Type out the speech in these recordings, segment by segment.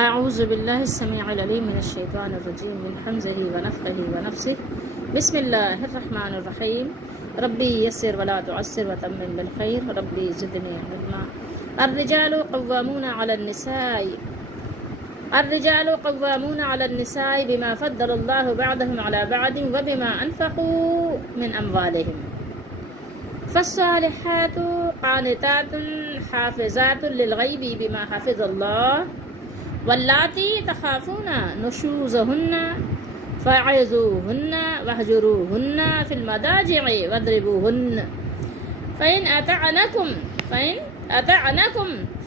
اعوذ باللہ السمیع العلیم من الشیطان الرجیم من حمزہ ونفخہ ونفثہ بسم اللہ الرحمن الرحیم ربی یسر ولا تعسر وتمم بالخیر ربی زدنی علما الرجال قوامون علی النساء بما فضل اللہ بعضهم علی بعض وبما انفقوا من اموالهم فالصالحات قانتات حافظات للغیب بما حفظ اللہ واللاتی تخافون نشوزهن فاعظوهن واہجروهن فی المضاجع واضربوهن فإن أطعنكم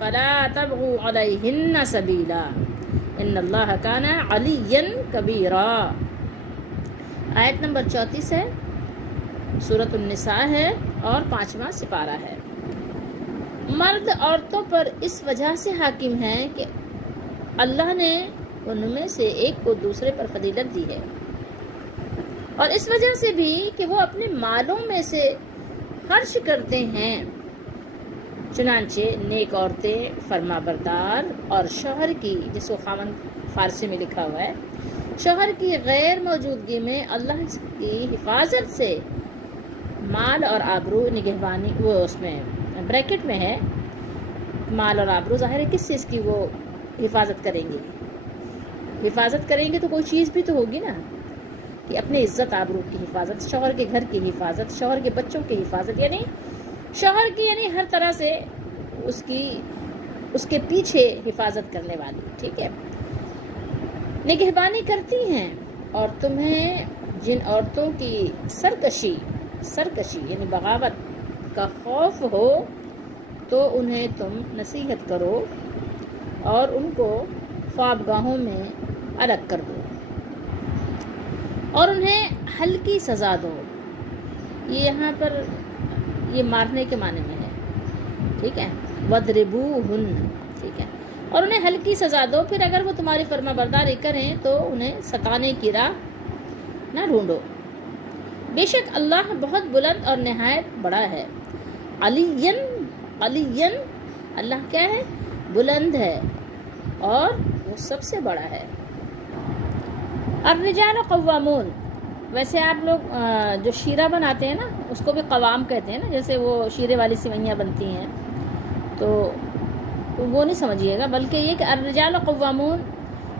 فلا تبغوا عليهن سبيلا ان اللہ کان علیا کبیرا۔ آیت نمبر 34 ہے، سورۃ النساء ہے اور 5واں سپارہ ہے۔ مرد عورتوں پر اس وجہ سے حاکم ہے کہ اللہ نے ان میں سے ایک کو دوسرے پر فضیلت دی ہے، اور اس وجہ سے بھی کہ وہ اپنے مالوں میں سے خرچ کرتے ہیں۔ چنانچہ نیک عورتیں فرما بردار اور شوہر کی، جس کو خاوند فارسی میں لکھا ہوا ہے، شوہر کی غیر موجودگی میں اللہ کی حفاظت سے مال اور آبرو نگہبانی، وہ اس میں بریکٹ میں ہے، مال اور آبرو ظاہر ہے کس چیز کی وہ حفاظت کریں گے۔ حفاظت کریں گے تو کوئی چیز بھی تو ہوگی نا، کہ اپنی عزت آبرو کی حفاظت، شوہر کے گھر کی حفاظت، شوہر کے بچوں کی حفاظت، یعنی شوہر کی ہر طرح سے اس کے پیچھے حفاظت کرنے والی، ٹھیک ہے، نگہبانی کرتی ہیں۔ اور تمہیں جن عورتوں کی سرکشی یعنی بغاوت کا خوف ہو تو انہیں تم نصیحت کرو اور ان کو خوابگاہوں میں الگ کر دو اور انہیں ہلکی سزا دو۔ یہ یہاں پر یہ مارنے کے معنی میں ہے، ٹھیک ہے، وَاضْرِبُوهُنَّ، ٹھیک ہے، اور انہیں ہلکی سزا دو۔ پھر اگر وہ تمہاری فرما برداری کریں تو انہیں ستانے کی راہ نہ ڈھونڈو۔ بے شک اللہ بہت بلند اور نہایت بڑا ہے۔ علیًّا اللہ کیا ہے؟ بلند ہے اور وہ سب سے بڑا ہے۔ الرجال قوامون، ویسے آپ لوگ جو شیرہ بناتے ہیں نا اس کو بھی قوام کہتے ہیں نا، جیسے وہ شیرے والی سوئیاں بنتی ہیں، تو وہ نہیں سمجھیے گا، بلکہ یہ کہ الرجال قوامون،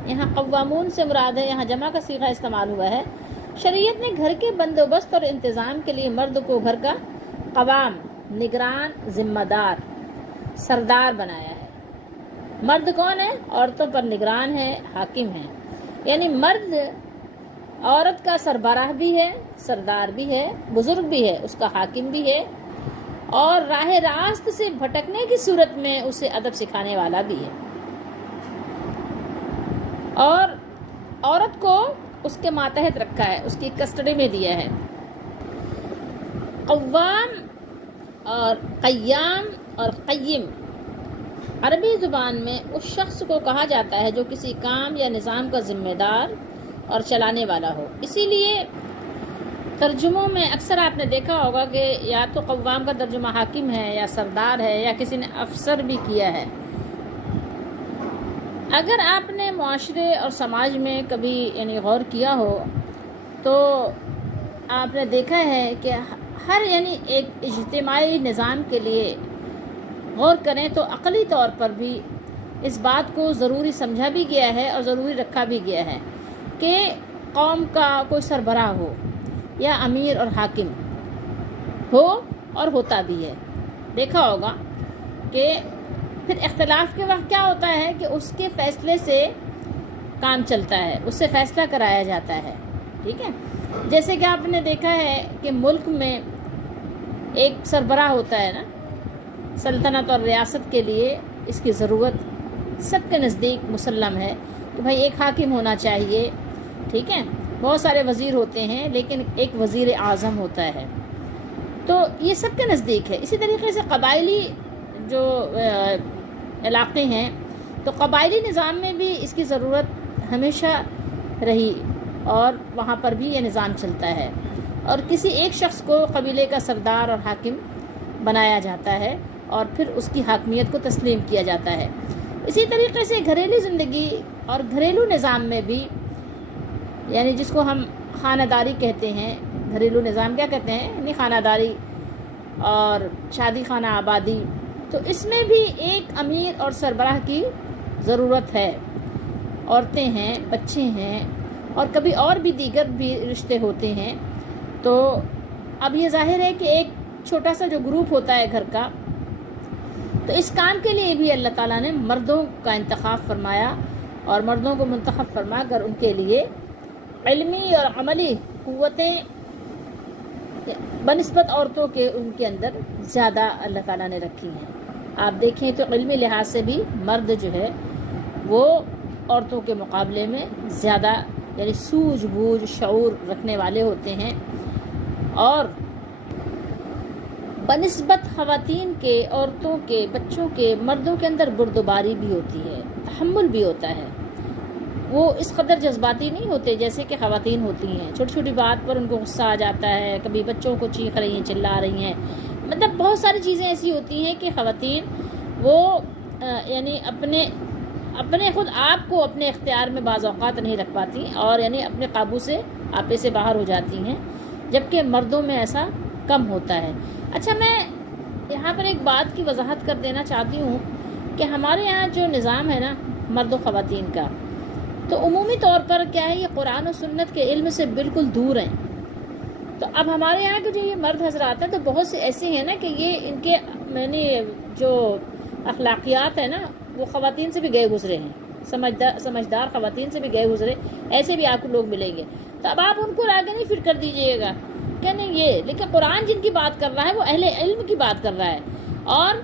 یہاں قوامون سے مراد ہے، یہاں جمع کا صیغہ استعمال ہوا ہے۔ شریعت نے گھر کے بندوبست اور انتظام کے لیے مرد کو گھر کا قوام، نگران، ذمہ دار، سردار بنایا ہے۔ مرد کون ہے؟ عورتوں پر نگران ہے، حاکم ہے، یعنی مرد عورت کا سربراہ بھی ہے، سردار بھی ہے، بزرگ بھی ہے، اس کا حاکم بھی ہے، اور راہ راست سے بھٹکنے کی صورت میں اسے ادب سکھانے والا بھی ہے، اور عورت کو اس کے ماتحت رکھا ہے، اس کی کسٹڈی میں دیا ہے۔ قوام اور قیام اور قیم عربی زبان میں اس شخص کو کہا جاتا ہے جو کسی کام یا نظام کا ذمہ دار اور چلانے والا ہو۔ اسی لیے ترجموں میں اکثر آپ نے دیکھا ہوگا کہ یا تو قوام کا ترجمہ حاکم ہے یا سردار ہے یا کسی نے افسر بھی کیا ہے۔ اگر آپ نے معاشرے اور سماج میں کبھی غور کیا ہو تو آپ نے دیکھا ہے کہ ہر ایک اجتماعی نظام کے لیے غور کریں تو عقلی طور پر بھی اس بات کو ضروری سمجھا بھی گیا ہے اور ضروری رکھا بھی گیا ہے کہ قوم کا کوئی سربراہ ہو یا امیر اور حاکم ہو، اور ہوتا بھی ہے۔ دیکھا ہوگا کہ پھر اختلاف کے وقت کیا ہوتا ہے کہ اس کے فیصلے سے کام چلتا ہے، اس سے فیصلہ کرایا جاتا ہے، ٹھیک ہے۔ جیسے کہ آپ نے دیکھا ہے کہ ملک میں ایک سربراہ ہوتا ہے نا، سلطنت اور ریاست کے لیے اس کی ضرورت سب کے نزدیک مسلم ہے کہ بھائی ایک حاکم ہونا چاہیے، ٹھیک ہے۔ بہت سارے وزیر ہوتے ہیں لیکن ایک وزیر اعظم ہوتا ہے، تو یہ سب کے نزدیک ہے۔ اسی طریقے سے قبائلی جو علاقے ہیں تو قبائلی نظام میں بھی اس کی ضرورت ہمیشہ رہی، اور وہاں پر بھی یہ نظام چلتا ہے، اور کسی ایک شخص کو قبیلے کا سردار اور حاکم بنایا جاتا ہے اور پھر اس کی حاکمیت کو تسلیم کیا جاتا ہے۔ اسی طریقے سے گھریلو زندگی اور گھریلو نظام میں بھی، یعنی جس کو ہم خانہ داری کہتے ہیں، گھریلو نظام کیا کہتے ہیں، یعنی خانہ داری اور شادی خانہ آبادی، تو اس میں بھی ایک امیر اور سربراہ کی ضرورت ہے۔ عورتیں ہیں، بچے ہیں، اور کبھی اور بھی دیگر بھی رشتے ہوتے ہیں۔ تو اب یہ ظاہر ہے کہ ایک چھوٹا سا جو گروپ ہوتا ہے گھر کا، تو اس کام کے لیے بھی اللہ تعالیٰ نے مردوں کا انتخاب فرمایا اور مردوں کو منتخب فرما کر ان کے لیے علمی اور عملی قوتیں بنسبت عورتوں کے ان کے اندر زیادہ اللہ تعالیٰ نے رکھی ہیں۔ آپ دیکھیں تو علمی لحاظ سے بھی مرد جو ہے وہ عورتوں کے مقابلے میں زیادہ یعنی سوجھ بوجھ شعور رکھنے والے ہوتے ہیں، اور بنسبت خواتین کے، عورتوں کے، بچوں کے، مردوں کے اندر بردباری بھی ہوتی ہے، تحمل بھی ہوتا ہے۔ وہ اس قدر جذباتی نہیں ہوتے جیسے کہ خواتین ہوتی ہیں، چھوٹی چھوٹی بات پر ان کو غصہ آ جاتا ہے، کبھی بچوں کو چیخ رہی ہیں، چلا رہی ہیں، مطلب بہت ساری چیزیں ایسی ہوتی ہیں کہ خواتین وہ یعنی اپنے خود آپ کو اپنے اختیار میں بعض اوقات نہیں رکھ پاتی، اور یعنی اپنے قابو سے آپے سے باہر ہو جاتی ہیں، جبکہ مردوں میں ایسا کم ہوتا ہے۔ اچھا، میں یہاں پر ایک بات کی وضاحت کر دینا چاہتی ہوں کہ ہمارے یہاں جو نظام ہے نا مرد و خواتین کا، تو عمومی طور پر کیا ہے، یہ قرآن و سنت کے علم سے بالکل دور ہیں۔ تو اب ہمارے یہاں کے جو یہ مرد حضرات ہیں تو بہت سے ایسے ہیں نا کہ یہ ان کے یعنی جو اخلاقیات ہیں نا وہ خواتین سے بھی گئے گزرے ہیں، سمجھدار خواتین سے بھی گئے گزرے، ایسے بھی آپ کو لوگ ملیں گے۔ تو اب آپ ان کو آگے نہیں فٹ کر دیجئے گا کہ نہیں یہ، لیکن قرآن جن کی بات کر رہا ہے وہ اہل علم کی بات کر رہا ہے، اور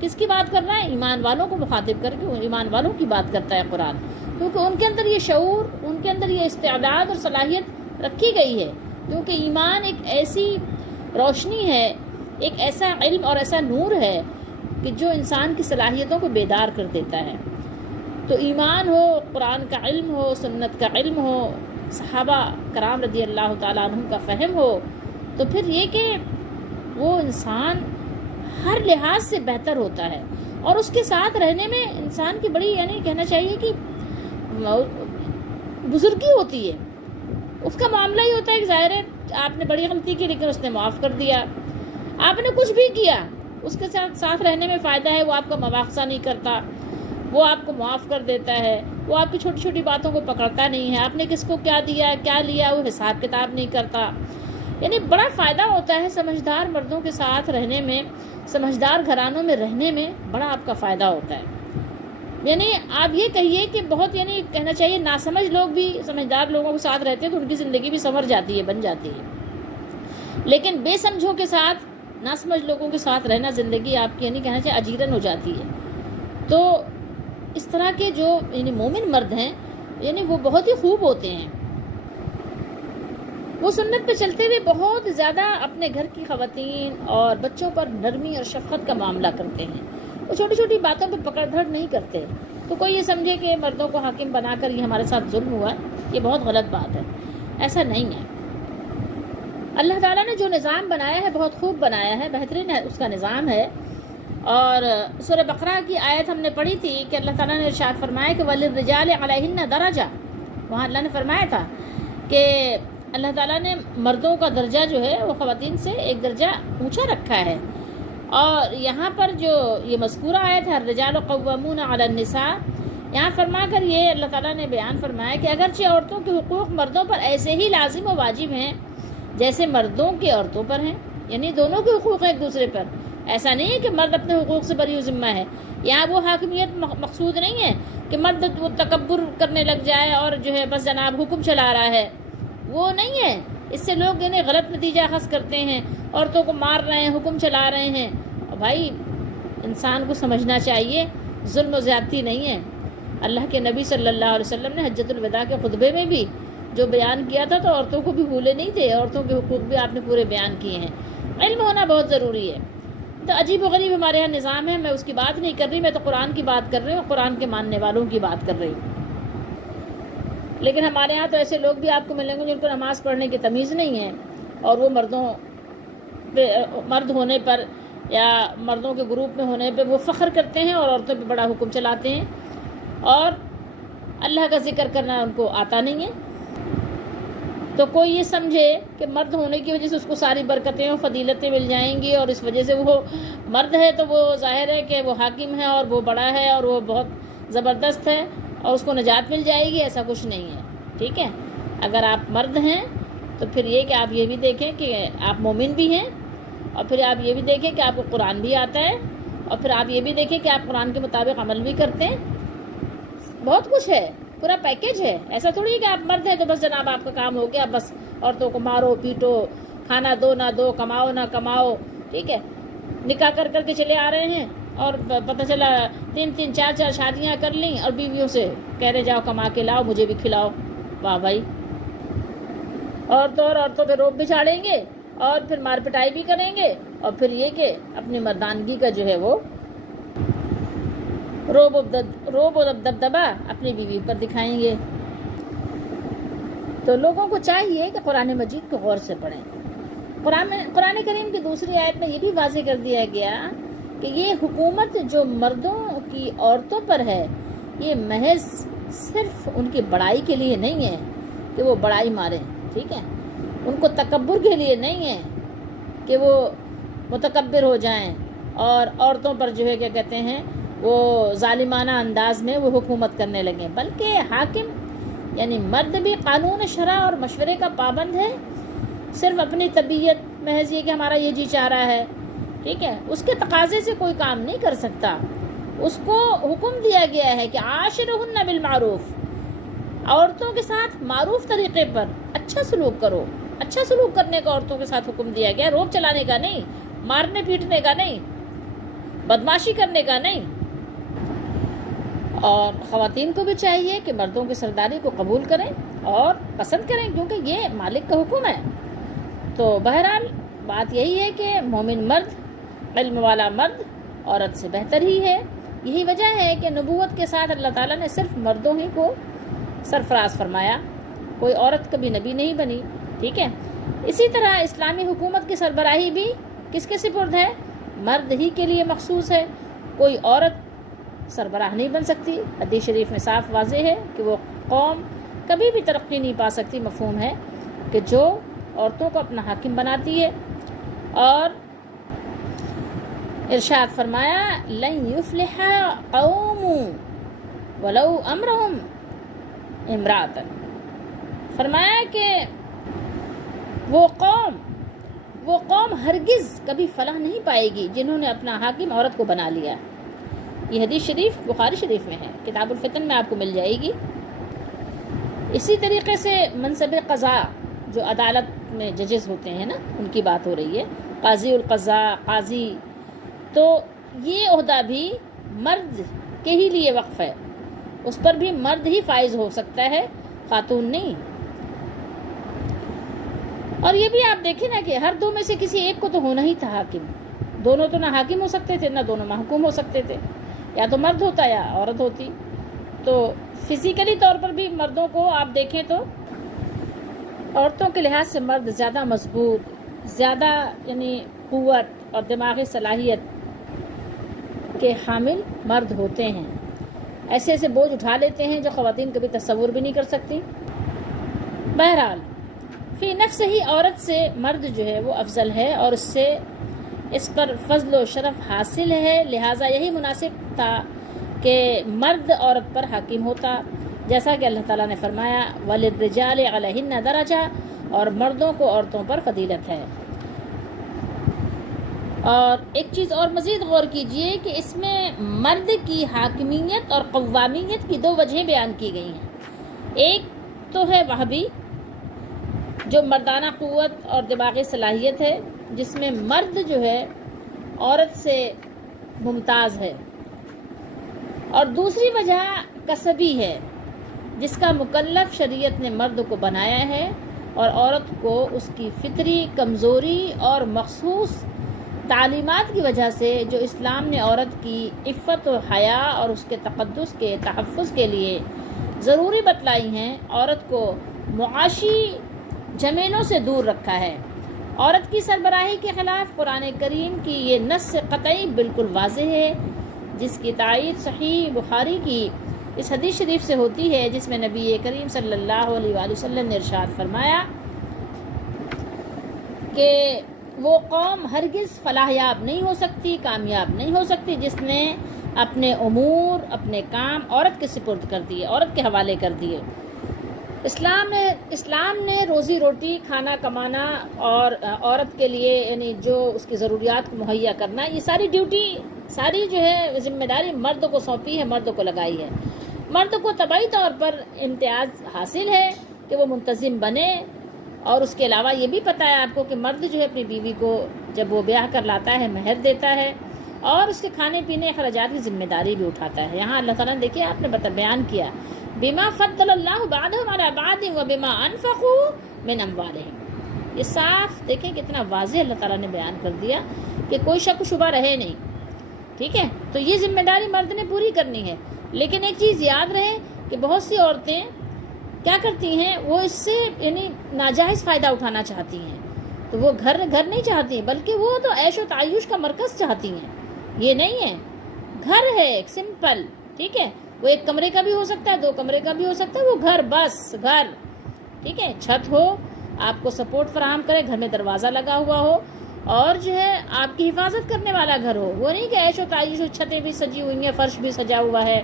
کس کی بات کر رہا ہے؟ ایمان والوں کو مخاطب کر کے ایمان والوں کی بات کرتا ہے قرآن، کیونکہ ان کے اندر یہ شعور، ان کے اندر یہ استعداد اور صلاحیت رکھی گئی ہے، کیونکہ ایمان ایک ایسی روشنی ہے، ایک ایسا علم اور ایسا نور ہے کہ جو انسان کی صلاحیتوں کو بیدار کر دیتا ہے۔ تو ایمان ہو، قرآن کا علم ہو، سنت کا علم ہو، صحابہ کرام رضی اللہ تعالیٰ عنہم کا فہم ہو، تو پھر یہ کہ وہ انسان ہر لحاظ سے بہتر ہوتا ہے، اور اس کے ساتھ رہنے میں انسان کی بڑی یعنی کہنا چاہیے کہ بزرگی ہوتی ہے، اس کا معاملہ ہی ہوتا ہے کہ ظاہر ہے آپ نے بڑی غلطی کی لیکن اس نے معاف کر دیا، آپ نے کچھ بھی کیا اس کے ساتھ رہنے میں فائدہ ہے، وہ آپ کا مواخذہ نہیں کرتا، وہ آپ کو معاف کر دیتا ہے، وہ آپ کی چھوٹی چھوٹی باتوں کو پکڑتا نہیں ہے، آپ نے کس کو کیا دیا کیا لیا وہ حساب کتاب نہیں کرتا، یعنی بڑا فائدہ ہوتا ہے سمجھدار مردوں کے ساتھ رہنے میں، سمجھدار گھرانوں میں رہنے میں بڑا آپ کا فائدہ ہوتا ہے۔ یعنی آپ یہ کہیے کہ بہت یعنی کہنا چاہیے ناسمجھ لوگ بھی سمجھدار لوگوں کے ساتھ رہتے ہیں تو ان کی زندگی بھی سنور جاتی ہے، بن جاتی ہے، لیکن بے سمجھوں کے ساتھ، ناسمجھ لوگوں کے ساتھ رہنا زندگی آپ کی یعنی کہنا چاہیے اجیرن ہو جاتی ہے۔ تو اس طرح کے جو یعنی مومن مرد ہیں یعنی وہ بہت ہی خوب ہوتے ہیں، وہ سنت پہ چلتے ہوئے بہت زیادہ اپنے گھر کی خواتین اور بچوں پر نرمی اور شفقت کا معاملہ کرتے ہیں، وہ چھوٹی چھوٹی باتوں پہ پکڑ دھڑ نہیں کرتے۔ تو کوئی یہ سمجھے کہ مردوں کو حاکم بنا کر یہ ہمارے ساتھ ظلم ہوا، یہ بہت غلط بات ہے، ایسا نہیں ہے۔ اللہ تعالیٰ نے جو نظام بنایا ہے بہت خوب بنایا ہے، بہترین ہے اس کا نظام ہے۔ اور سورہ بقرہ کی آیت ہم نے پڑھی تھی کہ اللہ تعالیٰ نے ارشاد فرمایا کہ وَلِلرِّجَالِ عَلَيْهِنَّ دَرَجَةٌ، وہاں اللہ نے فرمایا تھا کہ اللہ تعالیٰ نے مردوں کا درجہ جو ہے وہ خواتین سے ایک درجہ اونچا رکھا ہے، اور یہاں پر جو یہ مذکورہ آیت ہے الرجال قوامون علی النساء، یہاں فرما کر یہ اللہ تعالیٰ نے بیان فرمایا کہ اگرچہ عورتوں کے حقوق مردوں پر ایسے ہی لازم و واجب ہیں جیسے مردوں کے عورتوں پر ہیں، یعنی دونوں کے حقوق ہیں ایک دوسرے پر، ایسا نہیں ہے کہ مرد اپنے حقوق سے بری ذمہ ہے، یہاں وہ حاکمیت مقصود نہیں ہے کہ مرد وہ تکبر کرنے لگ جائے اور جو ہے بس جناب حکم چلا رہا ہے، وہ نہیں ہے، اس سے لوگ انہیں غلط نتیجہ اخذ کرتے ہیں، عورتوں کو مار رہے ہیں، حکم چلا رہے ہیں، اور بھائی انسان کو سمجھنا چاہیے ظلم و زیادتی نہیں ہے۔ اللہ کے نبی صلی اللہ علیہ وسلم نے حجۃ الوداع کے خطبے میں بھی جو بیان کیا تھا تو عورتوں کو بھی بھولے نہیں تھے، عورتوں کے حقوق بھی آپ نے پورے بیان کیے ہیں۔ علم ہونا بہت ضروری ہے۔ تو عجیب و غریب ہمارے یہاں نظام ہے، میں اس کی بات نہیں کر رہی، میں تو قرآن کی بات کر رہی ہوں، قرآن کے ماننے والوں کی بات کر رہی ہوں۔ لیکن ہمارے یہاں تو ایسے لوگ بھی آپ کو ملیں گے جن کو نماز پڑھنے کی تمیز نہیں ہے، اور وہ مرد ہونے پر یا مردوں کے گروپ میں ہونے پہ وہ فخر کرتے ہیں اور عورتوں پہ بڑا حکم چلاتے ہیں۔ اور اللہ کا ذکر کرنا ان کو آتا نہیں ہے، تو کوئی یہ سمجھے کہ مرد ہونے کی وجہ سے اس کو ساری برکتیں اور فضیلتیں مل جائیں گی، اور اس وجہ سے وہ مرد ہے تو وہ ظاہر ہے کہ وہ حاکم ہے اور وہ بڑا ہے اور وہ بہت زبردست ہے اور اس کو نجات مل جائے گی، ایسا کچھ نہیں ہے، ٹھیک ہے۔ اگر آپ مرد ہیں تو پھر یہ کہ آپ یہ بھی دیکھیں کہ آپ مومن بھی ہیں، اور پھر آپ یہ بھی دیکھیں کہ آپ کو قرآن بھی آتا ہے، اور پھر آپ یہ بھی دیکھیں کہ آپ قرآن کے مطابق عمل بھی کرتے ہیں۔ بہت کچھ ہے، پورا پیکیج ہے۔ ایسا تھوڑی ہے کہ آپ مرد ہیں تو بس جناب آپ کا کام ہو گیا، بس عورتوں کو مارو پیٹو، کھانا دو نہ دو، کماؤ نہ کماؤ، ٹھیک ہے، نکاح کر کے چلے آ رہے ہیں، اور پتہ چلا 3 4 شادیاں کر لیں اور بیویوں سے کہہ رہے جاؤ کما کے لاؤ مجھے بھی کھلاؤ۔ واہ بھائی، عورتوں پہ روب بھی چاڑیں گے اور پھر مار پٹائی بھی کریں گے، اور پھر یہ کہ اپنی مردانگی کا جو ہے وہ روب و دبدبا اپنی بیوی پر دکھائیں گے۔ تو لوگوں کو چاہیے کہ قرآن مجید کو غور سے پڑھیں۔ قرآن کریم کی دوسری آیت میں یہ بھی واضح کر دیا گیا کہ یہ حکومت جو مردوں کی عورتوں پر ہے، یہ محض صرف ان کی بڑائی کے لیے نہیں ہے کہ وہ بڑائی ماریں، ٹھیک ہے، ان کو تکبر کے لیے نہیں ہے کہ وہ متکبر ہو جائیں اور عورتوں پر جو ہے کیا کہتے ہیں وہ ظالمانہ انداز میں وہ حکومت کرنے لگیں، بلکہ حاکم یعنی مرد بھی قانون شرع اور مشورے کا پابند ہے۔ صرف اپنی طبیعت محض یہ کہ ہمارا یہ جی چاہ رہا ہے، ٹھیک ہے، اس کے تقاضے سے کوئی کام نہیں کر سکتا۔ اس کو حکم دیا گیا ہے کہ عاشرہن بالمعروف، عورتوں کے ساتھ معروف طریقے پر اچھا سلوک کرو۔ اچھا سلوک کرنے کا عورتوں کے ساتھ حکم دیا گیا، روب چلانے کا نہیں، مارنے پیٹنے کا نہیں، بدماشی کرنے کا نہیں۔ اور خواتین کو بھی چاہیے کہ مردوں کی سرداری کو قبول کریں اور پسند کریں، کیونکہ یہ مالک کا حکم ہے۔ تو بہرحال بات یہی ہے کہ مومن مرد، علم والا مرد عورت سے بہتر ہی ہے۔ یہی وجہ ہے کہ نبوت کے ساتھ اللہ تعالیٰ نے صرف مردوں ہی کو سرفراز فرمایا، کوئی عورت کبھی نبی نہیں بنی، ٹھیک ہے۔ اسی طرح اسلامی حکومت کی سربراہی بھی کس کے سپرد ہے؟ مرد ہی کے لیے مخصوص ہے، کوئی عورت سربراہ نہیں بن سکتی۔ حدیث شریف میں صاف واضح ہے کہ وہ قوم کبھی بھی ترقی نہیں پا سکتی، مفہوم ہے کہ جو عورتوں کو اپنا حاکم بناتی ہے۔ اور ارشاد فرمایا لن یفلح قوم ولو امرهم امرأة، فرمایا کہ وہ قوم ہرگز کبھی فلاح نہیں پائے گی جنہوں نے اپنا حاکم عورت کو بنا لیا۔ یہ حدیث شریف بخاری شریف میں ہے، کتاب الفتن میں آپ کو مل جائے گی۔ اسی طریقے سے منصب قضاء، جو عدالت میں ججز ہوتے ہیں نا، ان کی بات ہو رہی ہے، قاضی القضاء، قاضی، تو یہ عہدہ بھی مرد کے ہی لیے وقف ہے، اس پر بھی مرد ہی فائز ہو سکتا ہے، خاتون نہیں۔ اور یہ بھی آپ دیکھیں نا کہ ہر دو میں سے کسی ایک کو تو ہونا ہی تھا حاکم، دونوں تو نہ حاکم ہو سکتے تھے نہ دونوں محکوم ہو سکتے تھے، یا تو مرد ہوتا یا عورت ہوتی۔ تو فزیکلی طور پر بھی مردوں کو آپ دیکھیں تو عورتوں کے لحاظ سے مرد زیادہ مضبوط، زیادہ یعنی قوت اور دماغی صلاحیت کے حامل مرد ہوتے ہیں، ایسے ایسے بوجھ اٹھا لیتے ہیں جو خواتین کبھی تصور بھی نہیں کر سکتی۔ بہرحال فی نفس ہی عورت سے مرد جو ہے وہ افضل ہے اور اس پر فضل و شرف حاصل ہے، لہٰذا یہی مناسب تھا کہ مرد عورت پر حاکم ہوتا، جیسا کہ اللہ تعالیٰ نے فرمایا وَلِلرِّجَالِ عَلَيْهِنَّ دَرَجَةٌ، اور مردوں کو عورتوں پر فضیلت ہے۔ اور ایک چیز اور مزید غور کیجئے کہ اس میں مرد کی حاکمیت اور قوامیت کی دو وجہیں بیان کی گئی ہیں۔ ایک تو ہے وہابی، جو مردانہ قوت اور دماغی صلاحیت ہے، جس میں مرد جو ہے عورت سے ممتاز ہے، اور دوسری وجہ کسبی ہے، جس کا مکلف شریعت نے مرد کو بنایا ہے اور عورت کو اس کی فطری کمزوری اور مخصوص تعلیمات کی وجہ سے جو اسلام نے عورت کی عفت و حیا اور اس کے تقدس کے تحفظ کے لیے ضروری بتلائی ہیں، عورت کو معاشی جھمیلوں سے دور رکھا ہے۔ عورت کی سربراہی کے خلاف قرآن کریم کی یہ نص قطعی بالکل واضح ہے، جس کی تائید صحیح بخاری کی اس حدیث شریف سے ہوتی ہے جس میں نبی کریم صلی اللہ علیہ وآلہ وسلم نے ارشاد فرمایا کہ وہ قوم ہرگز فلاح یاب نہیں ہو سکتی، کامیاب نہیں ہو سکتی، جس نے اپنے امور، اپنے کام عورت کے سپرد کر دیے، عورت کے حوالے کر دیے۔ اسلام نے روزی روٹی، کھانا کمانا اور عورت کے لیے یعنی جو اس کی ضروریات کو مہیا کرنا، یہ ساری ڈیوٹی، ساری جو ہے ذمہ داری مرد کو سونپی ہے، مرد کو لگائی ہے۔ مرد کو طبعی طور پر امتیاز حاصل ہے کہ وہ منتظم بنے، اور اس کے علاوہ یہ بھی پتہ ہے آپ کو کہ مرد جو ہے اپنی بیوی کو جب وہ بیاہ کر لاتا ہے مہر دیتا ہے اور اس کے کھانے پینے اخراجات کی ذمہ داری بھی اٹھاتا ہے۔ یہاں اللہ تعالیٰ نے دیکھیے آپ نے بیان کیا بما فضل اللہ بعضهم علی بعض وبما انفقوا من اموالهم، یہ صاف دیکھیں کتنا واضح اللہ تعالیٰ نے بیان کر دیا کہ کوئی شک و شبہ رہے نہیں، ٹھیک ہے؟ تو یہ ذمہ داری مرد نے پوری کرنی ہے، لیکن ایک چیز یاد رہے کہ بہت سی عورتیں کیا کرتی ہیں، وہ اس سے یعنی ناجائز فائدہ اٹھانا چاہتی ہیں، تو وہ گھر نہیں چاہتی ہیں، بلکہ وہ تو عیش و تعیش کا مرکز چاہتی ہیں۔ یہ نہیں ہے، گھر ہے ایک سمپل، ٹھیک ہے؟ وہ ایک کمرے کا بھی ہو سکتا ہے، 2 کمرے کا بھی ہو سکتا ہے، وہ گھر، بس گھر، ٹھیک ہے؟ چھت ہو، آپ کو سپورٹ فراہم کرے، گھر میں دروازہ لگا ہوا ہو، اور جو ہے آپ کی حفاظت کرنے والا گھر ہو، وہ نہیں کہ عیش و تعیش ہو، چھتیں بھی سجی ہوئی ہیں، فرش بھی سجا ہوا ہے،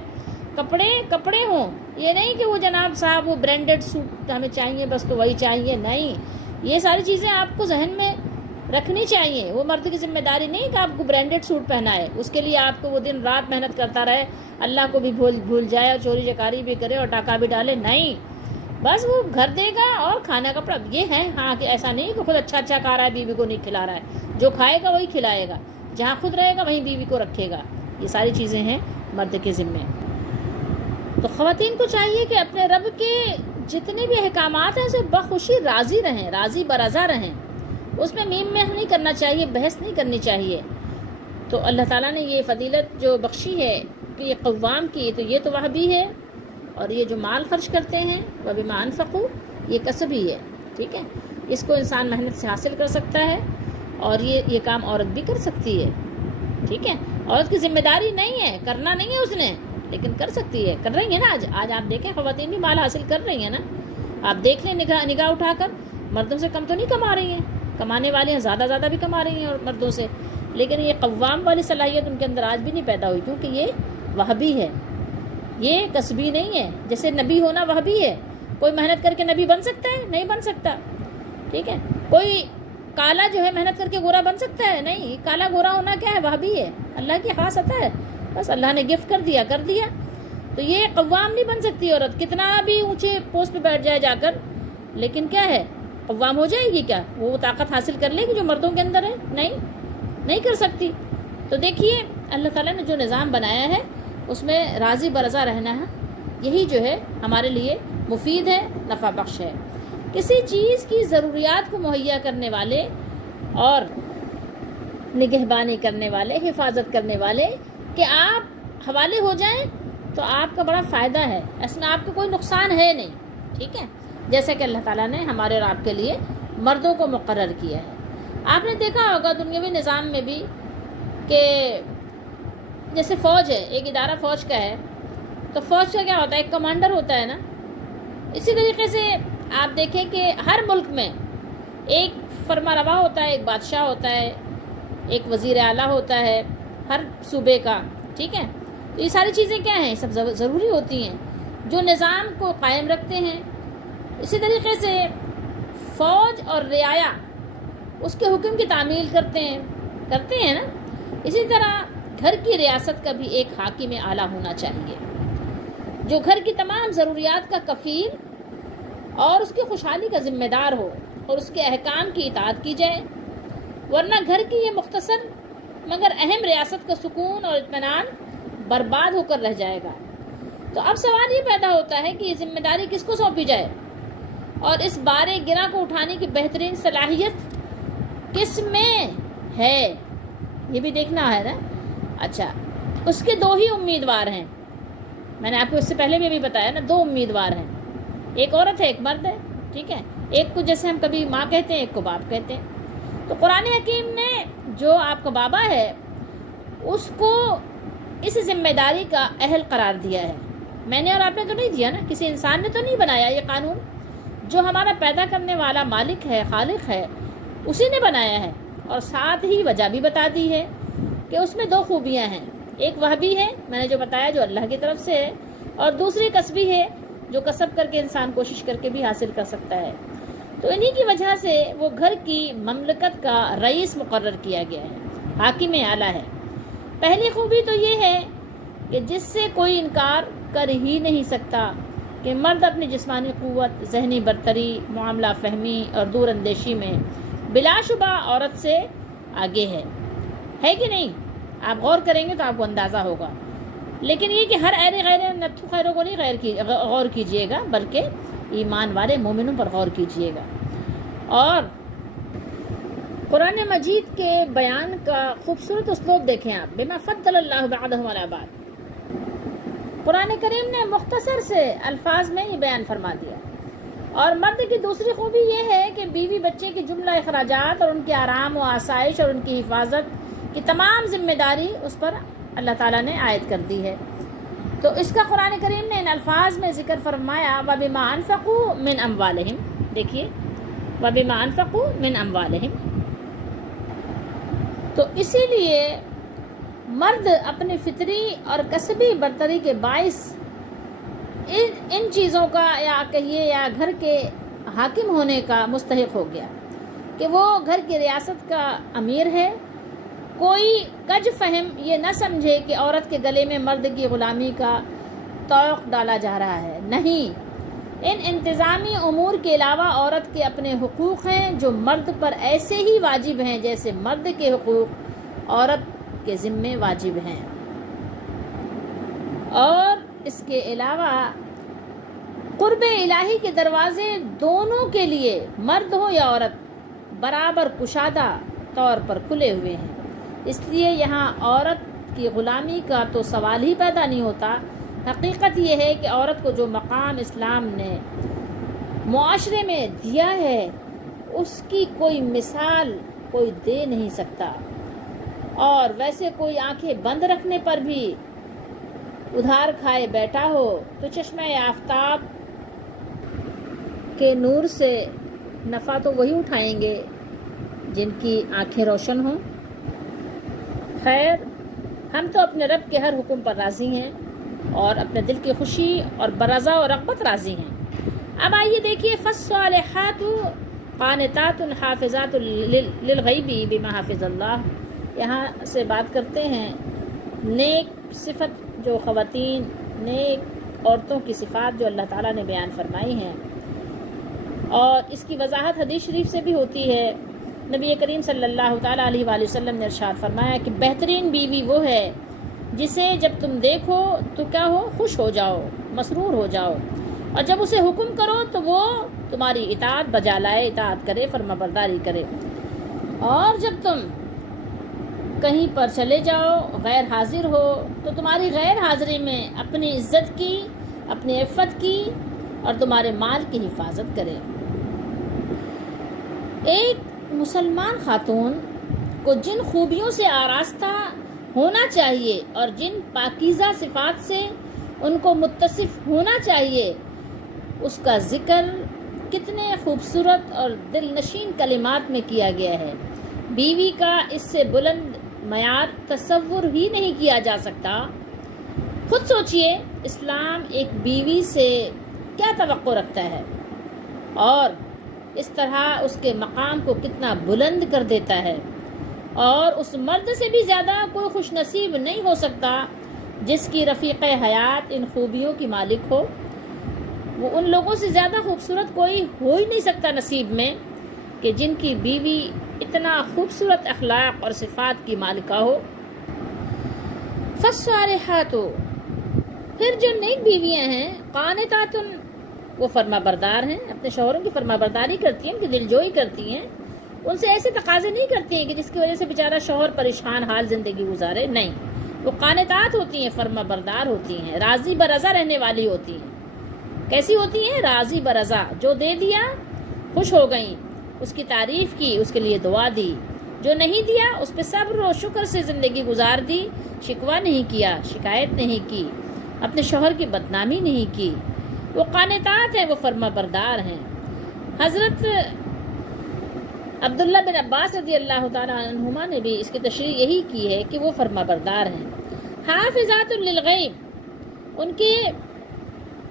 کپڑے ہوں، یہ نہیں کہ وہ جناب صاحب وہ برانڈڈ سوٹ ہمیں چاہیے بس تو وہی چاہیے، نہیں، یہ ساری چیزیں آپ کو ذہن میں رکھنی چاہیے۔ وہ مرد کی ذمہ داری نہیں کہ آپ کو برانڈڈ سوٹ پہنائے، اس کے لیے آپ کو وہ دن رات محنت کرتا رہے، اللہ کو بھی بھول جائے اور چوری چکاری بھی کرے اور ٹاکا بھی ڈالے، نہیں، بس وہ گھر دے گا اور کھانا کپڑا، یہ ہے ہاں کہ ایسا نہیں کہ خود اچھا کھا رہا ہے بیوی کو نہیں کھلا رہا ہے، جو کھائے گا وہی کھلائے گا، جہاں خود رہے گا وہیں بیوی کو رکھے گا، یہ ساری چیزیں ہیں مرد کے ذمے۔ تو خواتین کو چاہیے کہ اپنے رب کے جتنے بھی احکامات ہیں اسے بخوشی راضی رہیں، راضی برضا رہیں، اس میں میم میں نہیں کرنا چاہیے، بحث نہیں کرنی چاہیے۔ تو اللہ تعالیٰ نے یہ فضیلت جو بخشی ہے کہ یہ قوام کی، تو یہ تو وہبی ہے، اور یہ جو مال خرچ کرتے ہیں وہ بما انفقوا، یہ کسب ہی ہے، ٹھیک ہے؟ اس کو انسان محنت سے حاصل کر سکتا ہے، اور یہ کام عورت بھی کر سکتی ہے، ٹھیک ہے؟ عورت کی ذمہ داری نہیں ہے، کرنا نہیں ہے اس نے، لیکن کر سکتی ہے، کر رہی ہیں نا، آج آپ دیکھیں خواتین بھی مال حاصل کر رہی ہیں نا، آپ دیکھ لیں نگاہ اٹھا کر، مردوں سے کم تو نہیں کما رہی ہیں، کمانے والی ہیں زیادہ بھی کما رہی ہیں اور مردوں سے، لیکن یہ قوام والی صلاحیت ان کے اندر آج بھی نہیں پیدا ہوئی، کیونکہ یہ وہبی ہے، یہ کسبی نہیں ہے۔ جیسے نبی ہونا وہبی ہے، کوئی محنت کر کے نبی بن سکتا ہے؟ نہیں بن سکتا، ٹھیک ہے؟ کوئی کالا جو ہے محنت کر کے گورا بن سکتا ہے؟ نہیں، کالا گورا ہونا کیا ہے؟ وہبی ہے، اللہ کی خاص عطا ہے، بس اللہ نے گفٹ کر دیا۔ تو یہ قوام نہیں بن سکتی عورت، کتنا بھی اونچے پوسٹ پہ بیٹھ جائے جا کر، لیکن کیا ہے، قوام ہو جائے گی کیا؟ وہ طاقت حاصل کر لے گی جو مردوں کے اندر ہے؟ نہیں کر سکتی۔ تو دیکھیے اللہ تعالیٰ نے جو نظام بنایا ہے اس میں راضی برضا رہنا ہے، یہی جو ہے ہمارے لیے مفید ہے، نفع بخش ہے۔ کسی چیز کی ضروریات کو مہیا کرنے والے اور نگہبانی کرنے والے، حفاظت کرنے والے کہ آپ حوالے ہو جائیں تو آپ کا بڑا فائدہ ہے، اس میں آپ کو کوئی نقصان ہے نہیں، ٹھیک ہے؟ جیسے کہ اللہ تعالیٰ نے ہمارے اور آپ کے لیے مردوں کو مقرر کیا ہے۔ آپ نے دیکھا ہوگا دنیاوی نظام میں بھی کہ جیسے فوج ہے، ایک ادارہ فوج کا ہے، تو فوج کا کیا ہوتا ہے؟ ایک کمانڈر ہوتا ہے نا، اسی طریقے سے آپ دیکھیں کہ ہر ملک میں ایک فرما روا ہوتا ہے، ایک بادشاہ ہوتا ہے، ایک وزیر اعلیٰ ہوتا ہے ہر صوبے کا، ٹھیک ہے؟ تو یہ ساری چیزیں کیا ہیں؟ سب ضروری ہوتی ہیں جو نظام کو قائم رکھتے ہیں۔ اسی طریقے سے فوج اور رعایا اس کے حکم کی تعمیل کرتے ہیں نا، اسی طرح گھر کی ریاست کا بھی ایک حاکم اعلیٰ ہونا چاہیے جو گھر کی تمام ضروریات کا کفیل اور اس کی خوشحالی کا ذمہ دار ہو اور اس کے احکام کی اطاعت کی جائے، ورنہ گھر کی یہ مختصر مگر اہم ریاست کا سکون اور اطمینان برباد ہو کر رہ جائے گا۔ تو اب سوال یہ پیدا ہوتا ہے کہ یہ ذمہ داری کس کو سونپی جائے اور اس بار گراں کو اٹھانے کی بہترین صلاحیت کس میں ہے، یہ بھی دیکھنا ہے نا۔ اچھا، اس کے 2 ہی امیدوار ہیں، میں نے آپ کو اس سے پہلے بھی ابھی بتایا نا، 2 امیدوار ہیں، ایک عورت ہے ایک مرد ہے، ٹھیک ہے؟ ایک کو جیسے ہم کبھی ماں کہتے ہیں، ایک کو باپ کہتے ہیں۔ تو قرآن حکیم نے جو آپ کا بابا ہے اس کو اس ذمہ داری کا اہل قرار دیا ہے، میں نے اور آپ نے تو نہیں دیا نا، کسی انسان نے تو نہیں بنایا یہ قانون، جو ہمارا پیدا کرنے والا مالک ہے، خالق ہے، اسی نے بنایا ہے۔ اور ساتھ ہی وجہ بھی بتا دی ہے کہ اس میں دو خوبیاں ہیں، ایک وہ بھی ہے میں نے جو بتایا جو اللہ کی طرف سے ہے، اور دوسری کسبی ہے جو کسب کر کے انسان کوشش کر کے بھی حاصل کر سکتا ہے۔ تو انہی کی وجہ سے وہ گھر کی مملکت کا رئیس مقرر کیا گیا ہے، حاکم اعلیٰ ہے۔ پہلی خوبی تو یہ ہے کہ جس سے کوئی انکار کر ہی نہیں سکتا کہ مرد اپنی جسمانی قوت، ذہنی برتری، معاملہ فہمی اور دور اندیشی میں بلا شبہ عورت سے آگے ہے کہ نہیں؟ آپ غور کریں گے تو آپ کو اندازہ ہوگا۔ لیکن یہ کہ ہر غیر نتھو خیروں کو نہیں غور کیجیے گا، بلکہ ایمان والے مومنوں پر غور کیجیے گا۔ اور قرآن مجید کے بیان کا خوبصورت اسلوب دیکھیں آپ، بما فضل اللہ بعضهم علی بعض۔ قرآن کریم نے مختصر سے الفاظ میں یہ بیان فرما دیا۔ اور مرد کی دوسری خوبی یہ ہے کہ بیوی بچے کی جملہ اخراجات اور ان کے آرام و آسائش اور ان کی حفاظت کی تمام ذمہ داری اس پر اللہ تعالیٰ نے عائد کر دی ہے۔ تو اس کا قرآن کریم نے ان الفاظ میں ذکر فرمایا وَبِمَا أَنفَقُوا مِنْ أَمْوَالِهِمْ۔ دیکھیے وَبِمَا أَنفَقُوا مِنْ أَمْوَالِهِمْ۔ تو اسی لیے مرد اپنی فطری اور کسبی برتری کے باعث ان چیزوں کا یا کہیے یا گھر کے حاکم ہونے کا مستحق ہو گیا کہ وہ گھر کی ریاست کا امیر ہے۔ کوئی کج فہم یہ نہ سمجھے کہ عورت کے گلے میں مرد کی غلامی کا طوق ڈالا جا رہا ہے، نہیں۔ ان انتظامی امور کے علاوہ عورت کے اپنے حقوق ہیں جو مرد پر ایسے ہی واجب ہیں جیسے مرد کے حقوق عورت کے ذمے واجب ہیں۔ اور اس کے علاوہ قرب الہی کے دروازے دونوں کے لیے مرد ہو یا عورت برابر کشادہ طور پر کھلے ہوئے ہیں۔ اس لیے یہاں عورت کی غلامی کا تو سوال ہی پیدا نہیں ہوتا۔ حقیقت یہ ہے کہ عورت کو جو مقام اسلام نے معاشرے میں دیا ہے اس کی کوئی مثال کوئی دے نہیں سکتا۔ اور ویسے کوئی آنکھیں بند رکھنے پر بھی ادھار کھائے بیٹھا ہو تو چشمہ آفتاب کے نور سے نفع تو وہی اٹھائیں گے جن کی آنکھیں روشن ہوں۔ خیر، ہم تو اپنے رب کے ہر حکم پر راضی ہیں اور اپنے دل کی خوشی اور برضا و رغبت راضی ہیں۔ اب آئیے دیکھیے فالصالحات قانتات حافظات للغیب بما حفظ اللہ۔ یہاں سے بات کرتے ہیں نیک صفت جو خواتین، نیک عورتوں کی صفات جو اللہ تعالیٰ نے بیان فرمائی ہیں، اور اس کی وضاحت حدیث شریف سے بھی ہوتی ہے۔ نبی کریم صلی اللہ تعالیٰ علیہ وآلہ وسلم نے ارشاد فرمایا کہ بہترین بیوی وہ ہے جسے جب تم دیکھو تو کیا ہو، خوش ہو جاؤ، مسرور ہو جاؤ، اور جب اسے حکم کرو تو وہ تمہاری اطاعت بجا لائے، اطاعت کرے، فرما برداری کرے۔ اور جب تم کہیں پر چلے جاؤ، غیر حاضر ہو، تو تمہاری غیر حاضری میں اپنی عزت کی، اپنی عفت کی اور تمہارے مال کی حفاظت کرے۔ ایک مسلمان خاتون کو جن خوبیوں سے آراستہ ہونا چاہیے اور جن پاکیزہ صفات سے ان کو متصف ہونا چاہیے اس کا ذکر کتنے خوبصورت اور دل نشین کلمات میں کیا گیا ہے۔ بیوی کا اس سے بلند معیار تصور ہی نہیں کیا جا سکتا۔ خود سوچئے اسلام ایک بیوی سے کیا توقع رکھتا ہے اور اس طرح اس کے مقام کو کتنا بلند کر دیتا ہے۔ اور اس مرد سے بھی زیادہ کوئی خوش نصیب نہیں ہو سکتا جس کی رفیق حیات ان خوبیوں کی مالک ہو۔ وہ ان لوگوں سے زیادہ خوبصورت کوئی ہو ہی نہیں سکتا نصیب میں کہ جن کی بیوی اتنا خوبصورت اخلاق اور صفات کی مالکہ ہو۔ فالصالحات، پھر جو نیک بیویاں ہیں، قانتات، وہ فرما بردار ہیں، اپنے شوہروں کی فرما برداری کرتی ہیں، ان کی دلجوئی کرتی ہیں، ان سے ایسے تقاضے نہیں کرتی ہیں کہ جس کی وجہ سے بیچارہ شوہر پریشان حال زندگی گزارے، نہیں، وہ قانتات ہوتی ہیں، فرما بردار ہوتی ہیں، راضی برضا رہنے والی ہوتی ہیں۔ کیسی ہوتی ہیں؟ راضی برضا، جو دے دیا خوش ہو گئیں، اس کی تعریف کی، اس کے لیے دعا دی، جو نہیں دیا اس پہ صبر و شکر سے زندگی گزار دی، شکوہ نہیں کیا، شکایت نہیں کی، اپنے شوہر کی بدنامی نہیں کی، وہ قانتات ہیں، وہ فرما بردار ہیں۔ حضرت عبداللہ بن عباس رضی اللہ تعالیٰ عنہما نے بھی اس کی تشریح یہی کی ہے کہ وہ فرما بردار ہیں۔ حافظات للغیب، ان کے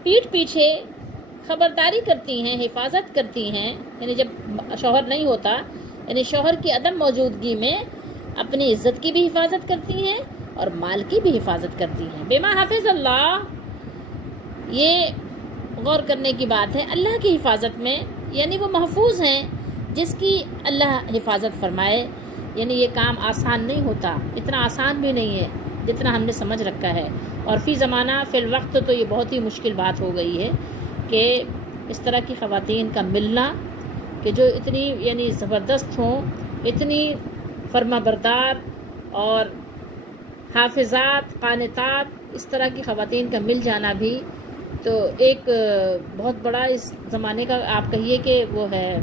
پیٹھ پیچھے خبرداری کرتی ہیں، حفاظت کرتی ہیں، یعنی جب شوہر نہیں ہوتا، یعنی شوہر کی عدم موجودگی میں اپنی عزت کی بھی حفاظت کرتی ہیں اور مال کی بھی حفاظت کرتی ہیں۔ بما حافظ اللہ، یہ غور کرنے کی بات ہے، اللہ کی حفاظت میں، یعنی وہ محفوظ ہیں جس کی اللہ حفاظت فرمائے۔ یعنی یہ کام آسان نہیں ہوتا، اتنا آسان بھی نہیں ہے جتنا ہم نے سمجھ رکھا ہے، اور فی زمانہ فی الوقت تو یہ بہت ہی مشکل بات ہو گئی ہے کہ اس طرح کی خواتین کا ملنا کہ جو اتنی یعنی زبردست ہوں، اتنی فرما بردار اور حافظات، قانتات، اس طرح کی خواتین کا مل جانا بھی تو ایک بہت بڑا اس زمانے کا آپ کہیے کہ وہ ہے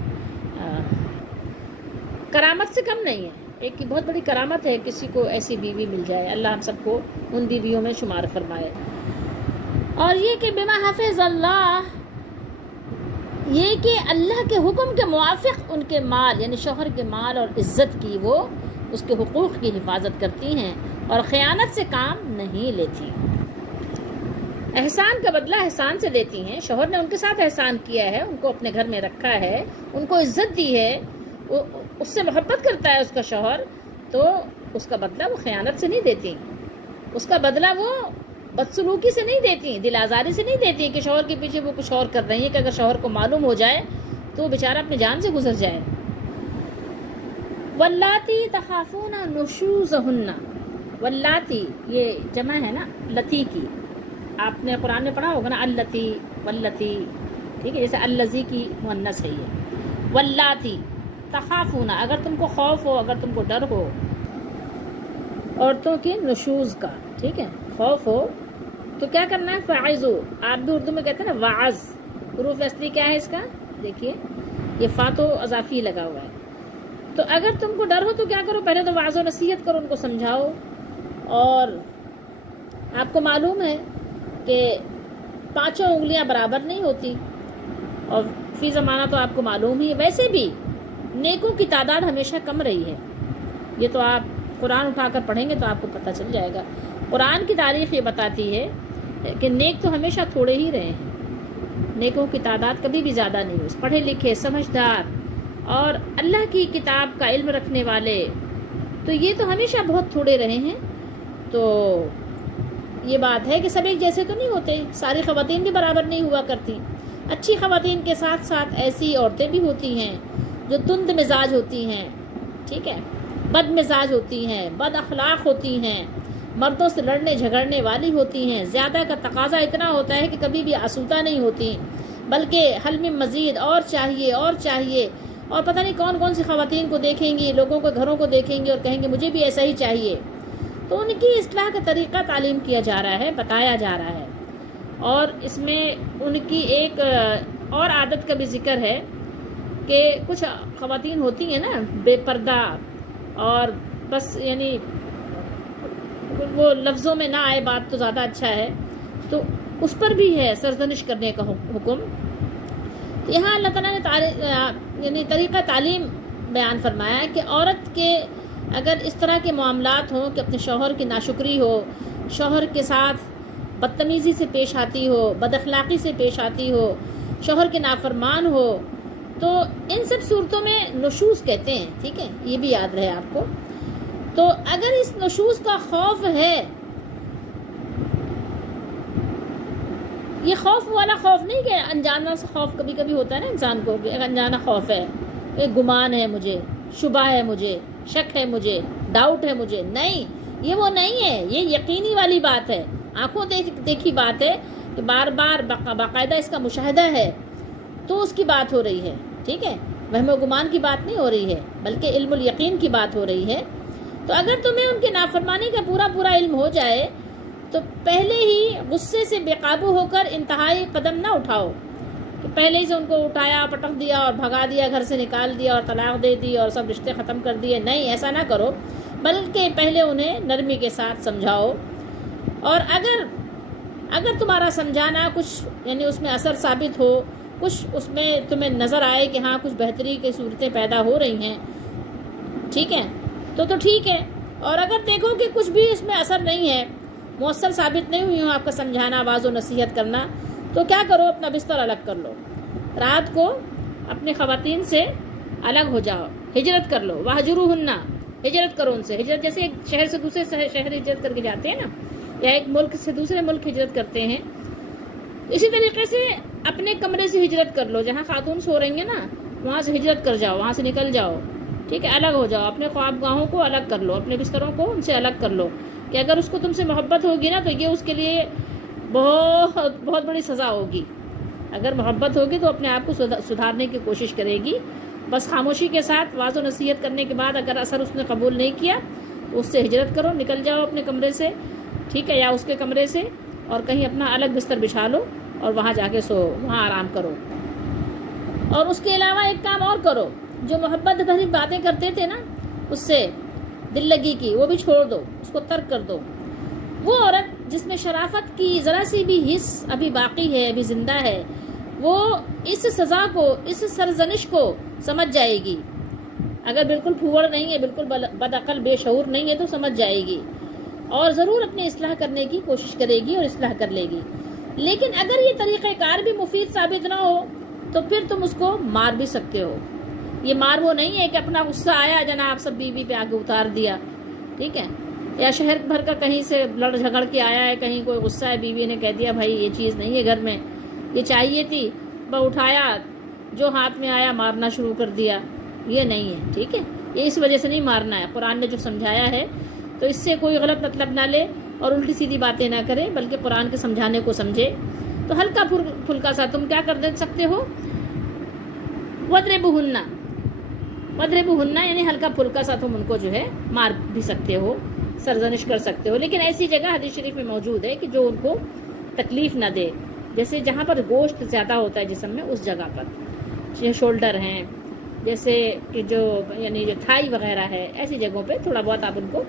کرامت سے کم نہیں ہے، ایک بہت بڑی کرامت ہے کسی کو ایسی بیوی مل جائے۔ اللہ ہم سب کو ان بیویوں میں شمار فرمائے۔ اور یہ کہ بما حافظ اللہ، یہ کہ اللہ کے حکم کے موافق ان کے مال، یعنی شوہر کے مال اور عزت کی، وہ اس کے حقوق کی حفاظت کرتی ہیں اور خیانت سے کام نہیں لیتی۔ احسان کا بدلہ احسان سے لیتی ہیں۔ شوہر نے ان کے ساتھ احسان کیا ہے، ان کو اپنے گھر میں رکھا ہے، ان کو عزت دی ہے، اس سے محبت کرتا ہے اس کا شوہر، تو اس کا بدلہ وہ خیانت سے نہیں دیتی، اس کا بدلہ وہ بدسلوکی سے نہیں دیتی، دل آزاری سے نہیں دیتی کہ شوہر کے پیچھے وہ کچھ اور کر رہی ہیں کہ اگر شوہر کو معلوم ہو جائے تو وہ بیچارہ اپنی جان سے گزر جائے۔ واللاتی تخافون نشوزہن، واللاتی یہ جمع ہے نا لتی کی، آپ نے قرآن میں پڑھا ہوگا نا اللتی واللتی، ٹھیک ہے، جیسے اللذی کی مؤنث ہے یہ، واللاتی تخافون، اگر تم کو خوف ہو، اگر تم کو ڈر ہو عورتوں کے نشوز کا، ٹھیک ہے، خوف ہو تو کیا کرنا ہے؟ فاعظو، آپ بھی اردو میں کہتے ہیں نا واعظ، حروف اصلی کیا ہے اس کا؟ دیکھیے یہ فا تو اضافی لگا ہوا ہے، تو اگر تم کو ڈر ہو تو کیا کرو؟ پہلے تو واعظ و نصیحت کرو، ان کو سمجھاؤ، اور آپ کو معلوم ہے کہ پانچوں انگلیاں برابر نہیں ہوتی، اور فی زمانہ تو آپ کو معلوم ہی ہے، ویسے بھی نیکوں کی تعداد ہمیشہ کم رہی ہے، یہ تو آپ قرآن اٹھا کر پڑھیں گے تو آپ کو پتہ چل جائے گا۔ قرآن کی تاریخ یہ بتاتی ہے کہ نیک تو ہمیشہ تھوڑے ہی رہے ہیں، نیکوں کی تعداد کبھی بھی زیادہ نہیں ہوئی، پڑھے لکھے، سمجھدار اور اللہ کی کتاب کا علم رکھنے والے تو یہ تو ہمیشہ بہت تھوڑے رہے ہیں۔ تو یہ بات ہے کہ سب ایک جیسے تو نہیں ہوتے، ساری خواتین بھی برابر نہیں ہوا کرتی، اچھی خواتین کے ساتھ ساتھ ایسی عورتیں بھی ہوتی ہیں جو تند مزاج ہوتی ہیں، ٹھیک ہے، بد مزاج ہوتی ہیں، بد اخلاق ہوتی ہیں، مردوں سے لڑنے جھگڑنے والی ہوتی ہیں، زیادہ کا تقاضا اتنا ہوتا ہے کہ کبھی بھی آسودہ نہیں ہوتی، بلکہ حل میں مزید اور چاہیے اور چاہیے، اور پتہ نہیں کون کون سی خواتین کو دیکھیں گی، لوگوں کے گھروں کو دیکھیں گی اور کہیں گے مجھے بھی ایسا ہی چاہیے۔ تو ان کی اصلاح کا طریقہ تعلیم کیا جا رہا ہے، بتایا جا رہا ہے، اور اس میں ان کی ایک اور عادت کا بھی ذکر ہے کہ کچھ خواتین ہوتی ہیں نا بے پردہ، اور بس یعنی وہ لفظوں میں نہ آئے بات تو زیادہ اچھا ہے، تو اس پر بھی ہے سرزنش کرنے کا حکم۔ یہاں اللہ تعالیٰ نے یعنی طریقہ تعلیم بیان فرمایا ہے کہ عورت کے اگر اس طرح کے معاملات ہوں کہ اپنے شوہر کی ناشکری ہو، شوہر کے ساتھ بدتمیزی سے پیش آتی ہو، بد اخلاقی سے پیش آتی ہو، شوہر کے نافرمان ہو، تو ان سب صورتوں میں نشوز کہتے ہیں، ٹھیک ہے، یہ بھی یاد رہے آپ کو۔ تو اگر اس نشوز کا خوف ہے، یہ خوف والا خوف نہیں کہ انجانہ سے خوف کبھی کبھی ہوتا ہے نا انسان کو، کہ انجانہ خوف ہے، ایک گمان ہے مجھے، شبہ ہے مجھے، شک ہے مجھے، ڈاؤٹ ہے مجھے، نہیں، یہ وہ نہیں ہے، یہ یقینی والی بات ہے، آنکھوں دیکھی بات ہے کہ بار بار باقاعدہ اس کا مشاہدہ ہے تو اس کی بات ہو رہی ہے، ٹھیک ہے، وہم و گمان کی بات نہیں ہو رہی ہے بلکہ علم الیقین کی بات ہو رہی ہے۔ تو اگر تمہیں ان کے نافرمانی کا پورا علم ہو جائے تو پہلے ہی غصے سے بے قابو ہو کر انتہائی قدم نہ اٹھاؤ کہ پہلے ہی سے ان کو اٹھایا، پٹک دیا اور بھگا دیا، گھر سے نکال دیا اور طلاق دے دی اور سب رشتے ختم کر دیے، نہیں، ایسا نہ کرو، بلکہ پہلے انہیں نرمی کے ساتھ سمجھاؤ۔ اور اگر تمہارا سمجھانا کچھ یعنی اس میں اثر ثابت ہو، کچھ اس میں تمہیں نظر آئے کہ ہاں کچھ بہتری کی صورتیں پیدا ہو رہی ہیں، ٹھیک ہے، تو ٹھیک ہے. اور اگر دیکھو کہ کچھ بھی اس میں اثر نہیں ہے، مؤثر ثابت نہیں ہوئی ہوں آپ کا سمجھانا، واعظ و نصیحت کرنا، تو کیا کرو، اپنا بستر الگ کر لو. رات کو اپنے خواتین سے الگ ہو جاؤ، ہجرت کر لو. وَاهْجُرُوهُنَّ، ہجرت کرو ان سے. ہجرت جیسے ایک شہر سے دوسرے شہر ہجرت کر کے جاتے ہیں نا، یا ایک ملک سے دوسرے ملک ہجرت کرتے ہیں، اسی طریقے سے اپنے کمرے سے ہجرت کر لو. جہاں خاتون سو رہی ہیں نا، وہاں سے ہجرت کر جاؤ، وہاں سے نکل جاؤ، ٹھیک ہے، الگ ہو جاؤ. اپنے خوابگاہوں کو الگ کر لو، اپنے بستروں کو ان سے الگ کر لو، کہ اگر اس کو تم سے محبت ہوگی نا تو یہ اس کے لیے بہت بہت بڑی سزا ہوگی. اگر محبت ہوگی تو اپنے آپ کو سدھارنے کی کوشش کرے گی. بس خاموشی کے ساتھ واعظ و نصیحت کرنے کے بعد اگر اثر اس نے قبول نہیں کیا تو اس سے ہجرت کرو، نکل جاؤ اپنے کمرے سے، ٹھیک ہے، یا اس کے کمرے سے، اور کہیں اپنا الگ بستر بچھا لو اور وہاں جا کے سو، وہاں آرام کرو. اور اس کے علاوہ ایک کام اور کرو، جو محبت بھری باتیں کرتے تھے نا اس سے دل لگی کی، وہ بھی چھوڑ دو، اس کو ترک کر دو. وہ عورت جس میں شرافت کی ذرا سی بھی حص ابھی باقی ہے، ابھی زندہ ہے، وہ اس سزا کو، اس سرزنش کو سمجھ جائے گی. اگر بالکل پھوڑ نہیں ہے، بالکل بدعقل بے شعور نہیں ہے تو سمجھ جائے گی، اور ضرور اپنی اصلاح کرنے کی کوشش کرے گی اور اصلاح کر لے گی. لیکن اگر یہ طریقہ کار بھی مفید ثابت نہ ہو تو پھر تم اس کو مار بھی سکتے ہو. یہ مار وہ نہیں ہے کہ اپنا غصہ آیا جناب سب بیوی پہ آگے اتار دیا، ٹھیک ہے، یا شہر بھر کا کہیں سے لڑ جھگڑ کے آیا ہے، کہیں کوئی غصہ ہے، بیوی نے کہہ دیا بھائی یہ چیز نہیں ہے گھر میں، یہ چاہیے تھی، اٹھایا، جو ہاتھ میں آیا مارنا شروع کر دیا. یہ نہیں ہے، ٹھیک ہے، یہ اس وجہ سے نہیں مارنا ہے. قرآن نے جو سمجھایا ہے تو اس سے کوئی غلط مطلب نہ لے اور الٹی سیدھی باتیں نہ کرے، بلکہ قرآن کے سمجھانے کو سمجھے. تو ہلکا پھلکا سا تم کیا کر دے سکتے ہو، وَاضْرِبُوهُنَّ، یعنی ہلکا پھلکا سا تم ان کو جو ہے مار بھی سکتے ہو، سرزنش کر سکتے ہو. لیکن ایسی جگہ حدیث شریف میں موجود ہے کہ جو ان کو تکلیف نہ دے، جیسے جہاں پر گوشت زیادہ ہوتا ہے جسم میں، اس جگہ پر، یہ شولڈر ہیں، جیسے کہ جو یعنی جو تھائی وغیرہ ہے، ایسی جگہوں پہ تھوڑا بہت آپ ان کو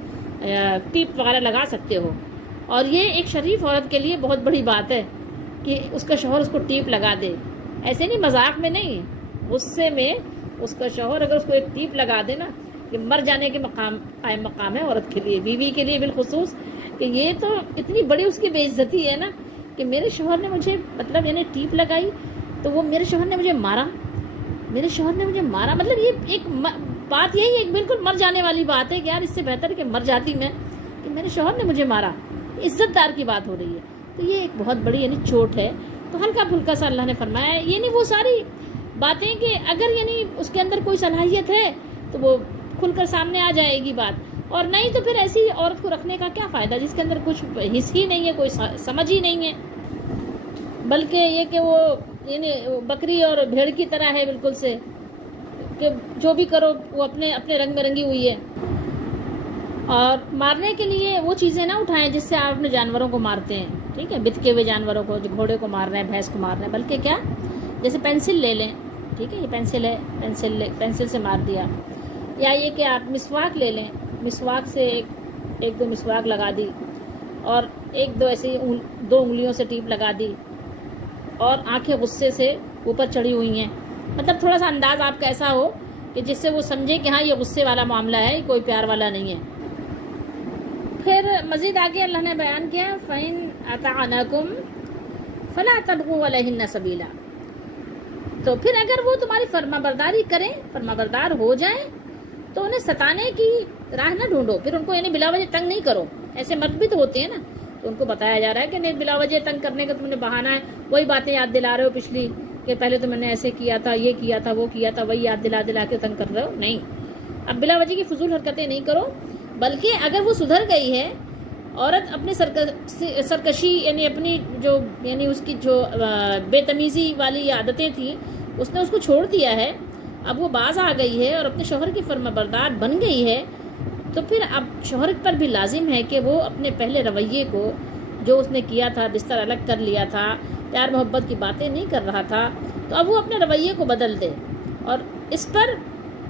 ٹیپ وغیرہ لگا سکتے ہو. اور یہ ایک شریف عورت کے لیے بہت بڑی بات ہے کہ اس کا شوہر اس کو ٹیپ لگا دے. ایسے نہیں، مذاق میں نہیں، غصے میں اس کا شوہر اگر اس کو ایک ٹیپ لگا دے نا، کہ مر جانے کے مقام ہے عورت کے لیے، بیوی کے لیے بالخصوص، کہ یہ تو اتنی بڑی اس کی بے عزتی ہے نا کہ میرے شوہر نے مجھے مطلب یعنی ٹیپ لگائی تو وہ میرے شوہر نے مجھے مارا، مطلب یہ ایک بات یہی ایک بالکل مر جانے والی بات ہے کہ یار اس سے بہتر کہ مر جاتی میں، کہ میرے شوہر نے مجھے مارا. عزت دار کی بات ہو رہی ہے، تو یہ ایک بہت بڑی یعنی چوٹ ہے. تو ہلکا پھلکا سا اللہ نے فرمایا ہے، یعنی وہ ساری باتیں کہ اگر یعنی اس کے اندر کوئی صلاحیت ہے تو وہ کھل کر سامنے آ جائے گی بات، اور نہیں تو پھر ایسی عورت کو رکھنے کا کیا فائدہ جس کے اندر کچھ حص ہی نہیں ہے، کوئی سمجھ ہی نہیں ہے، بلکہ یہ کہ وہ یعنی بکری اور بھیڑ کی طرح ہے بالکل سے، کہ جو بھی کرو وہ اپنے رنگ میں رنگی ہوئی ہے. اور مارنے کے لیے وہ چیزیں نہ اٹھائیں جس سے آپ اپنے جانوروں کو مارتے ہیں، ٹھیک ہے، بتکے ہوئے جانوروں کو، جو گھوڑے کو مار رہے ہیں، بھینس کو مار رہے ہیں، بلکہ کیا، جیسے پینسل لے لیں، ٹھیک ہے، یہ پینسل ہے، پینسل سے مار دیا. یا یہ کہ آپ مسواک لے لیں، مسواک سے ایک دو مسواک لگا دی، اور ایک دو ایسے دو انگلیوں سے ٹیپ لگا دی، اور آنکھیں غصے سے اوپر چڑھی ہوئی ہیں، مطلب تھوڑا سا انداز آپ کا ایسا ہو کہ جس سے وہ سمجھے کہ ہاں یہ غصے والا معاملہ ہے، کوئی پیار والا نہیں ہے. پھر مزید آگے اللہ نے بیان کیا، فَإِنْ أَطَعْنَكُمْ فَلَا تَبْغُوا عَلَيْهِنَّ سَبِيلًا، تو پھر اگر وہ تمہاری فرما برداری کریں، فرما بردار ہو جائیں، تو انہیں ستانے کی راہ نہ ڈھونڈو. پھر ان کو یعنی بلا وجہ تنگ نہیں کرو. ایسے مرد بھی تو ہوتے ہیں نا، تو ان کو بتایا جا رہا ہے کہ نہیں، بلا وجہ تنگ کرنے کا تم نے بہانہ ہے، وہی باتیں یاد دلا رہے ہو پچھلی، کہ پہلے تو میں نے ایسے کیا تھا، یہ کیا تھا، وہ کیا تھا، وہی یاد دلا کے تنگ کر رہے ہو. نہیں، اب بلا وجہ کی فضول حرکتیں نہیں کرو، بلکہ اگر وہ سدھر گئی ہے عورت، اپنی سرکشی یعنی اپنی جو یعنی اس کی جو بے تمیزی والی عادتیں تھیں، اس نے اس کو چھوڑ دیا ہے، اب وہ باز آ گئی ہے اور اپنے شوہر کی فرما بردار بن گئی ہے، تو پھر اب شوہر پر بھی لازم ہے کہ وہ اپنے پہلے رویے کو، جو اس نے کیا تھا، بستر الگ کر لیا تھا، پیار محبت کی باتیں نہیں کر رہا تھا، تو اب وہ اپنے رویے کو بدل دے اور اس پر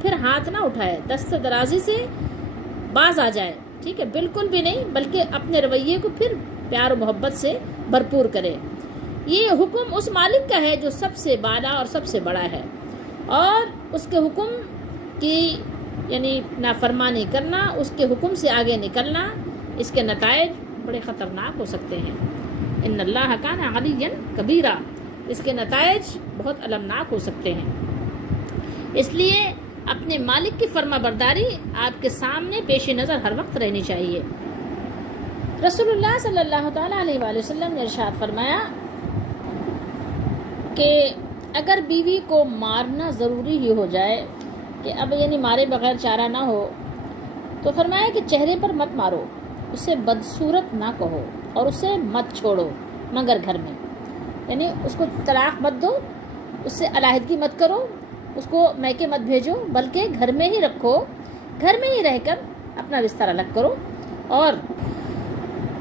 پھر ہاتھ نہ اٹھائے، دست درازی سے باز آ جائے، ٹھیک ہے، بالکل بھی نہیں، بلکہ اپنے رویے کو پھر پیار و محبت سے بھرپور کرے۔ یہ حکم اس مالک کا ہے جو سب سے بالا اور سب سے بڑا ہے، اور اس کے حکم کی یعنی نافرمانی کرنا، اس کے حکم سے آگے نکلنا، اس کے نتائج بڑے خطرناک ہو سکتے ہیں۔ ان اللہ کان علیٰ کبیرہ، اس کے نتائج بہت المناک ہو سکتے ہیں۔ اس لیے اپنے مالک کی فرما برداری آپ کے سامنے پیش نظر ہر وقت رہنی چاہیے۔ رسول اللہ صلی اللہ تعالیٰ علیہ وآلہ وسلم نے ارشاد فرمایا کہ اگر بیوی کو مارنا ضروری ہی ہو جائے کہ اب یعنی مارے بغیر چارہ نہ ہو، تو فرمایا کہ چہرے پر مت مارو، اسے بدصورت نہ کہو اور اسے مت چھوڑو مگر گھر میں، یعنی اس کو طلاق مت دو، اس سے علیحدگی مت کرو، اس کو میکے مت بھیجو، بلکہ گھر میں ہی رکھو، گھر میں ہی رہ کر اپنا بستر الگ کرو۔ اور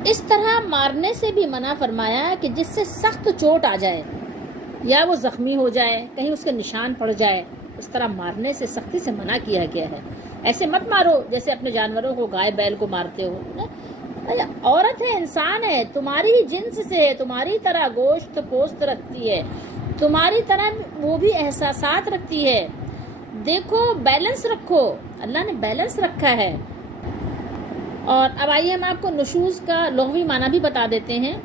اس طرح مارنے سے بھی منع فرمایا کہ جس سے سخت چوٹ آ جائے یا وہ زخمی ہو جائے، کہیں اس کے نشان پڑ جائے، اس طرح مارنے سے سختی سے منع کیا گیا ہے۔ ایسے مت مارو جیسے اپنے جانوروں کو، گائے بیل کو مارتے ہو۔ عورت ہے، انسان ہے، تمہاری ہی جنس سے ہے، تمہاری طرح گوشت پوست رکھتی ہے، تمہاری طرح وہ بھی احساسات رکھتی ہے۔ دیکھو، بیلنس رکھو، اللہ نے بیلنس رکھا ہے۔ اور اب آئیے ہم آپ کو نشوز کا لغوی معنی بھی بتا دیتے ہیں۔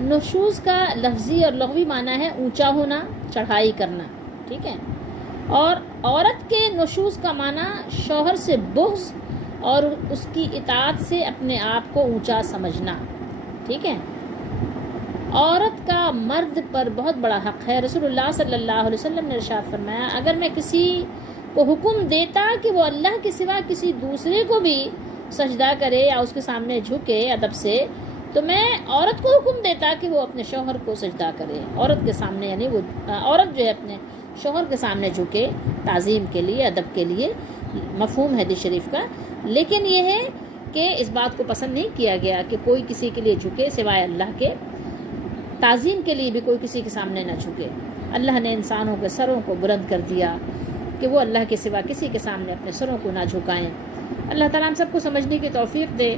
نشوز کا لفظی اور لغوی معنی ہے اونچا ہونا، چڑھائی کرنا، ٹھیک ہے۔ اور عورت کے نشوز کا معنی شوہر سے بغض اور اس کی اطاعت سے اپنے آپ کو اونچا سمجھنا، ٹھیک ہے۔ عورت کا مرد پر بہت بڑا حق ہے۔ رسول اللہ صلی اللہ علیہ وسلم نے ارشاد فرمایا، اگر میں کسی کو حکم دیتا کہ وہ اللہ کے سوا کسی دوسرے کو بھی سجدہ کرے یا اس کے سامنے جھکے ادب سے، تو میں عورت کو حکم دیتا کہ وہ اپنے شوہر کو سجدہ کرے، عورت کے سامنے، یعنی وہ عورت جو ہے اپنے شوہر کے سامنے جھکے تعظیم کے لیے، ادب کے لیے، مفہوم ہے حدیث شریف کا۔ لیکن یہ ہے کہ اس بات کو پسند نہیں کیا گیا کہ کوئی کسی کے لیے جھکے سوائے اللہ کے، تعظیم کے لیے بھی کوئی کسی کے سامنے نہ جھکے۔ اللہ نے انسانوں کے سروں کو بلند کر دیا کہ وہ اللہ کے سوا کسی کے سامنے اپنے سروں کو نہ جھکائیں۔ اللہ تعالیٰ ہم سب کو سمجھنے کی توفیق دے۔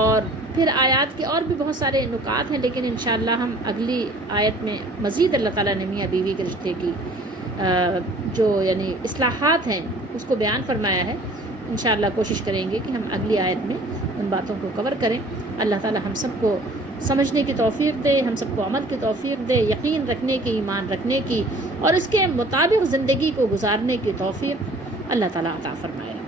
اور پھر آیات کے اور بھی بہت سارے نکات ہیں، لیکن انشاءاللہ ہم اگلی آیت میں مزید اللہ تعالیٰ نے میاں بیوی کے رشتے کی جو یعنی اصلاحات ہیں اس کو بیان فرمایا ہے۔ انشاءاللہ کوشش کریں گے کہ ہم اگلی آیت میں ان باتوں کو کور کریں۔ اللہ تعالیٰ ہم سب کو سمجھنے کی توفیق دے، ہم سب کو عمل کی توفیق دے، یقین رکھنے کی، ایمان رکھنے کی، اور اس کے مطابق زندگی کو گزارنے کی توفیق اللہ تعالیٰ عطا فرمائے۔